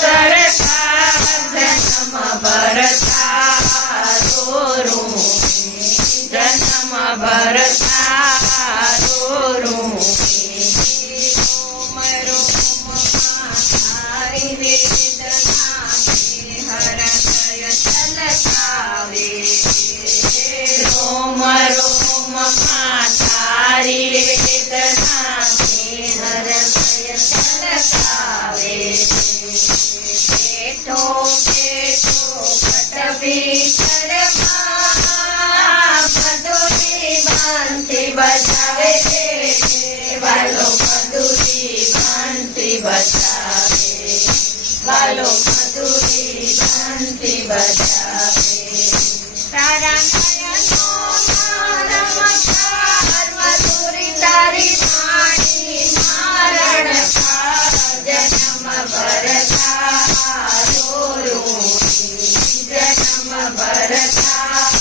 सरसानम भरतारो जनम भरतारो रोम रोम मारी બેઠો છે વાલો મધુરી ભાંતિ બચાવે વાલો મધુરી ભાંતિ બચાવે તારા Christ's